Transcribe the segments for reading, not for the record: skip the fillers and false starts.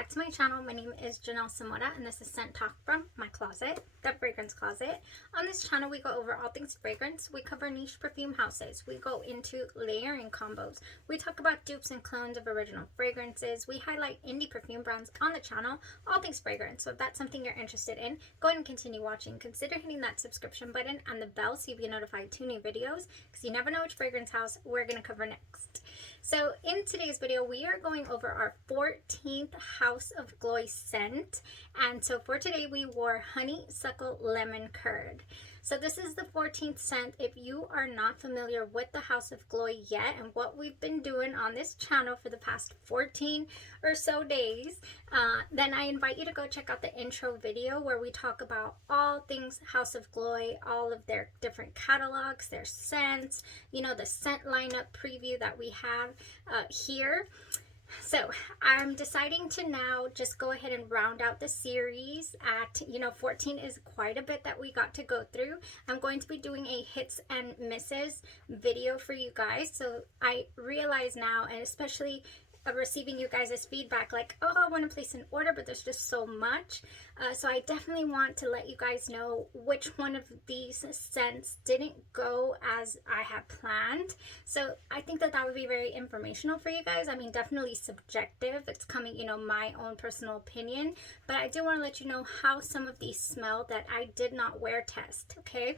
back to my channel. My name is Janelle Samora and this is Scent Talk from my closet, the fragrance closet. On this channel we go over all things fragrance. We cover niche perfume houses. We go into layering combos. We talk about dupes and clones of original fragrances. We highlight indie perfume brands on the channel, all things fragrance. So if that's something you're interested in, go ahead and continue watching. Consider hitting that subscription button and the bell so you'll be notified to new videos, because you never know which fragrance house we're going to cover next. So in today's video, we are going over our 14th House of Gloi scent. And so for today, we wore Honeysuckle Lemon Curd. So this is the 14th scent. If you are not familiar with the House of Gloi yet and what we've been doing on this channel for the past 14 or so days, then I invite you to go check out the intro video where we talk about all things House of Gloi, all of their different catalogs, their scents, you know, the scent lineup preview that we have here. So I'm deciding to now just go ahead and round out the series at, 14 is quite a bit that we got to go through. I'm going to be doing a hits and misses video for you guys. So I realize now, and especially receiving you guys' feedback, like, oh, I want to place an order, but there's just so much. So I definitely want to let you guys know which one of these scents didn't go as I had planned. So I think that would be very informational for you guys. I mean, definitely subjective. It's coming, my own personal opinion. But I do want to let you know how some of these smell that I did not wear test, okay?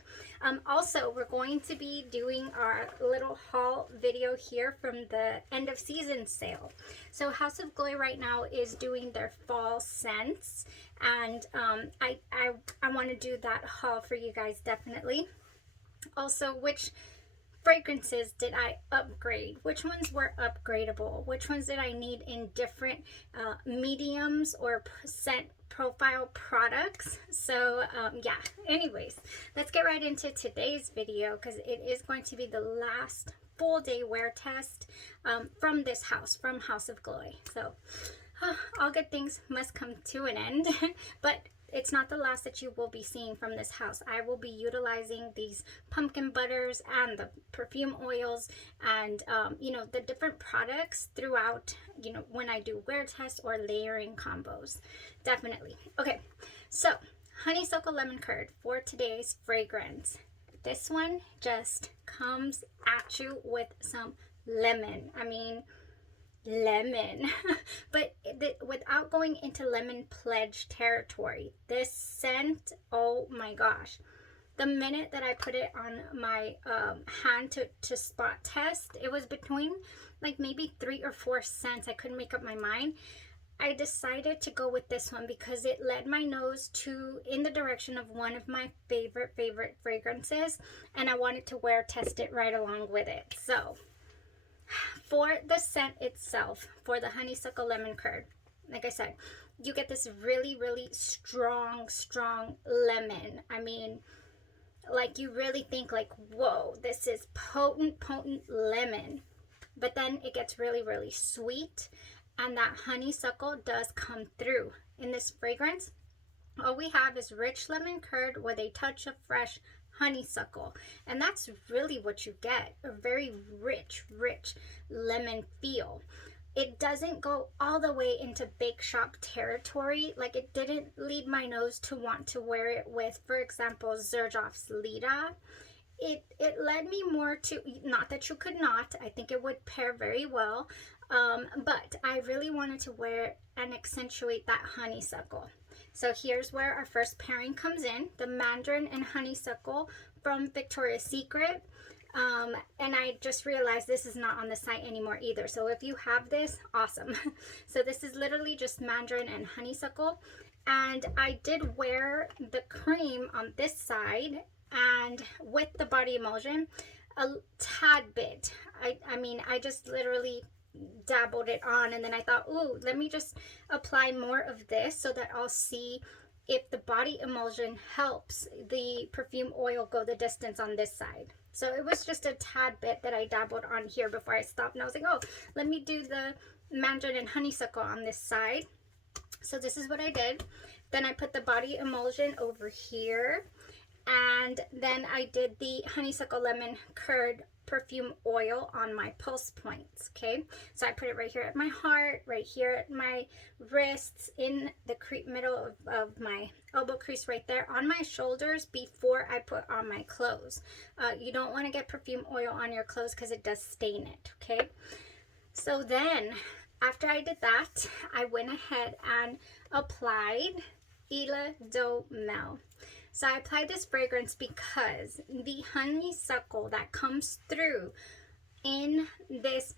Also, we're going to be doing our little haul video here from the end of season sale. So House of Gloi right now is doing their fall scents, and I want to do that haul for you guys definitely. Also, which fragrances did I upgrade? Which ones were upgradable? Which ones did I need in different mediums or scent profile products? So yeah, anyways, let's get right into today's video, because it is going to be the last full day wear test from this house, from House of Gloi. So all good things must come to an end, but it's not the last that you will be seeing from this house. I will be utilizing these pumpkin butters and the perfume oils and the different products throughout, when I do wear tests or layering combos. Definitely. Okay, so Honeysuckle Lemon Curd for today's fragrance. This one just comes at you with some lemon. I mean, lemon. But without going into lemon pledge territory, this scent, oh my gosh. The minute that I put it on my hand to spot test, it was between like maybe 3 or 4 scents. I couldn't make up my mind. I decided to go with this one because it led my nose in the direction of one of my favorite fragrances, and I wanted to wear test it right along with it. So for the scent itself, for the Honeysuckle Lemon Curd, like I said, you get this really strong lemon. I mean, like, you really think like, whoa, this is potent lemon. But then it gets really sweet, and that honeysuckle does come through. In this fragrance, all we have is rich lemon curd with a touch of fresh honeysuckle, and that's really what you get, a very rich lemon feel. It doesn't go all the way into bake shop territory. Like, it didn't lead my nose to want to wear it with, for example, Xerjoff's Lita. It led me more to, not that you could not, I think it would pair very well, but I really wanted to wear and accentuate that honeysuckle. So here's where our first pairing comes in, the mandarin and honeysuckle from Victoria's Secret. And I just realized this is not on the site anymore either. So if you have this, awesome. So this is literally just mandarin and honeysuckle. And I did wear the cream on this side and with the body emulsion a tad bit. I mean, I just literally dabbled it on, and then I thought, ooh, let me just apply more of this so that I'll see if the body emulsion helps the perfume oil go the distance on this side. So it was just a tad bit that I dabbled on here before I stopped, and I was like, oh, let me do the mandarin and honeysuckle on this side. So this is what I did. Then I put the body emulsion over here, and then I did the Honeysuckle Lemon Curd perfume oil on my pulse points, okay? So I put it right here at my heart, right here at my wrists, in the middle of my elbow crease right there, on my shoulders before I put on my clothes. You don't want to get perfume oil on your clothes because it does stain it, okay? So then, after I did that, I went ahead and applied Ihla Mel. So I applied this fragrance because the honeysuckle that comes through in this,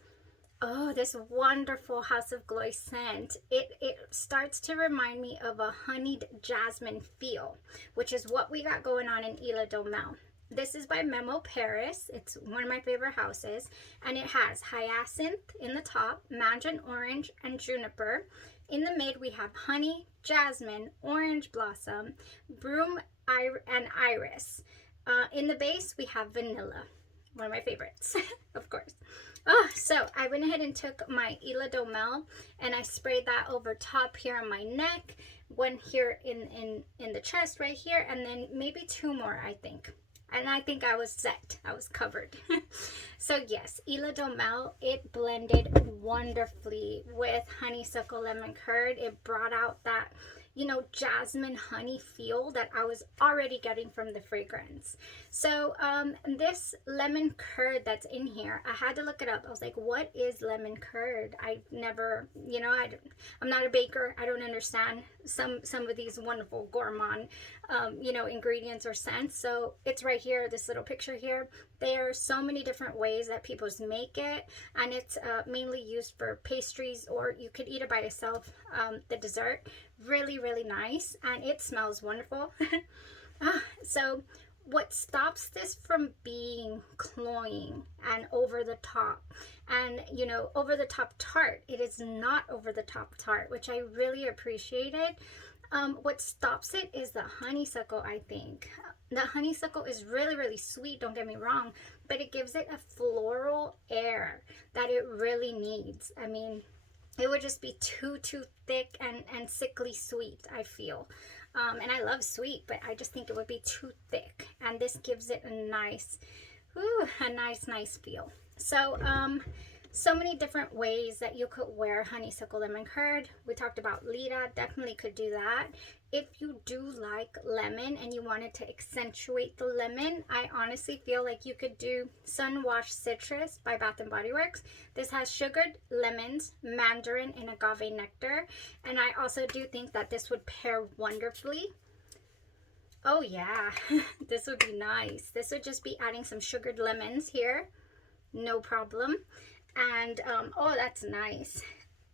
oh, this wonderful House of Gloi scent, it starts to remind me of a honeyed jasmine feel, which is what we got going on in Ihla Mel. This is by Memo Paris. It's one of my favorite houses, and it has hyacinth in the top, mandarin orange, and juniper. In the mid, we have honey, jasmine, orange blossom, broom, and iris. In the base, we have vanilla, one of my favorites, of course. Oh, so I went ahead and took my Ihla Mel and I sprayed that over top here on my neck, one here in the chest right here, and then maybe two more, I think. And I think I was set. I was covered. So yes, Ihla Mel, it blended wonderfully with honeysuckle lemon curd. It brought out that, you know, jasmine honey feel that I was already getting from the fragrance. So this lemon curd that's in here, I had to look it up. I was like, what is lemon curd? I never, you know, I'm not a baker. I don't understand some of these wonderful gourmand, you know, ingredients or scents. So it's right here, this little picture here. There are so many different ways that people make it, and it's mainly used for pastries, or you could eat it by itself, the dessert. Really, really nice, and it smells wonderful. So what stops this from being cloying and over the top and, you know, over the top tart, it is not over the top tart, which I really appreciated. What stops it is the honeysuckle, I think. The honeysuckle is really, really sweet, don't get me wrong, but it gives it a floral air that it really needs. I mean, it would just be too thick and sickly sweet, I feel. And I love sweet, but I just think it would be too thick. And this gives it a nice, nice feel. So, so many different ways that you could wear honeysuckle lemon curd. We talked about Lita, definitely could do that. If you do like lemon and you wanted to accentuate the lemon, I honestly feel like you could do Sun Wash Citrus by Bath & Body Works. This has sugared lemons, mandarin, and agave nectar. And I also do think that this would pair wonderfully. Oh yeah, this would be nice. This would just be adding some sugared lemons here. No problem. And oh, that's nice.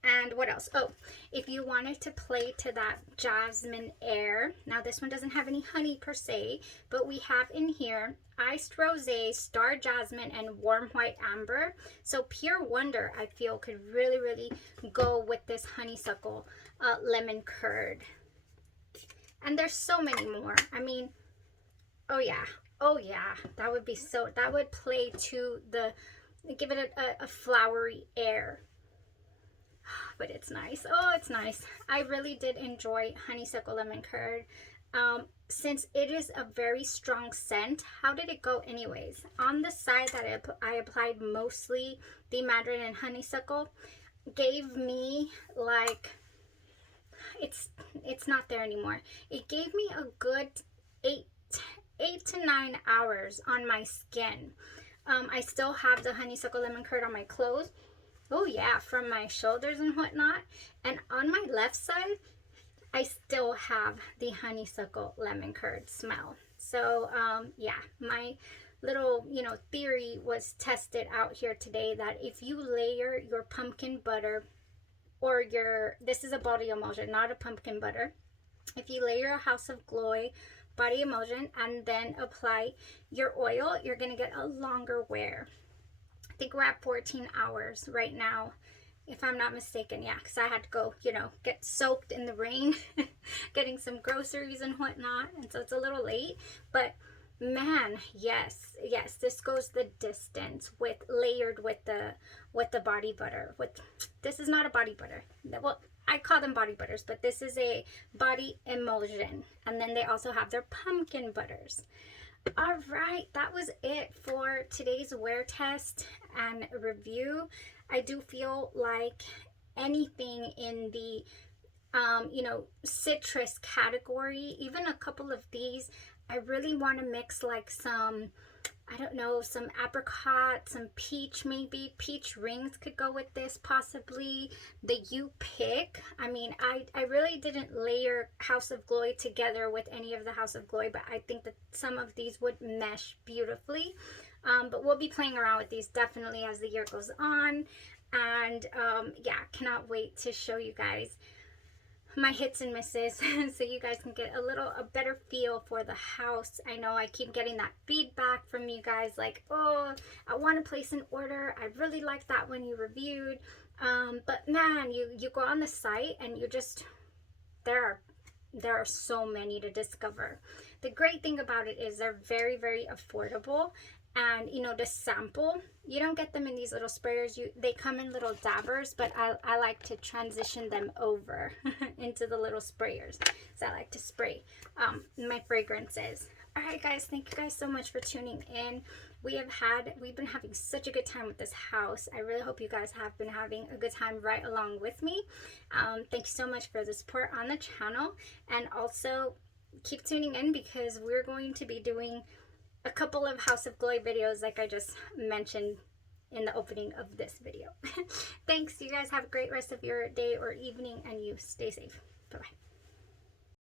And what else? Oh, if you wanted to play to that jasmine air, now this one doesn't have any honey per se, but we have in here iced rosé, star jasmine, and warm white amber. So pure wonder, I feel, could really go with this honeysuckle lemon curd. And there's so many more. I mean, oh yeah, that would be so, that would play to the, give it a flowery air. But it's nice. Oh, it's nice. I really did enjoy honeysuckle lemon curd. Since it is a very strong scent, how did it go anyways? On the side that I applied mostly the mandarin and honeysuckle, gave me like, it's not there anymore. It gave me a good 8 to 9 hours on my skin. I still have the honeysuckle lemon curd on my clothes. Oh yeah, from my shoulders and whatnot. And on my left side, I still have the honeysuckle lemon curd smell. So yeah, my little, you know, theory was tested out here today, that if you layer your pumpkin butter, or this is a body emulsion, not a pumpkin butter. If you layer a House of Gloi body emulsion and then apply your oil, you're gonna get a longer wear. I think we're at 14 hours right now, if I'm not mistaken. Yeah, because I had to go, you know, get soaked in the rain, getting some groceries and whatnot, and so it's a little late. But man, yes, this goes the distance with layered with the body butter. This is not a body butter. Well, I call them body butters, but this is a body emulsion. And then they also have their pumpkin butters. All right, that was it for today's wear test and review. I do feel like anything in the you know, citrus category, even a couple of these, I really want to mix like some, I don't know, some apricot, some peach, maybe peach rings could go with this, possibly the you pick. I mean, I really didn't layer House of Gloi together with any of the House of Gloi, but I think that some of these would mesh beautifully. But we'll be playing around with these definitely as the year goes on. And yeah, cannot wait to show you guys my hits and misses so you guys can get a better feel for the house. I know I keep getting that feedback from you guys like, oh, I want to place an order, I really like that one you reviewed, but man, you go on the site and you just, there are so many to discover. The great thing about it is they're very, very affordable. And you know, to sample, you don't get them in these little sprayers, they come in little dabbers, but I like to transition them over into the little sprayers, so I like to spray my fragrances. All right guys, thank you guys so much for tuning in. We've been having such a good time with this house. I really hope you guys have been having a good time right along with me. Thank you so much for the support on the channel, and also keep tuning in because we're going to be doing a couple of House of Gloi videos like I just mentioned in the opening of this video. Thanks, you guys have a great rest of your day or evening, and you stay safe. Bye-bye.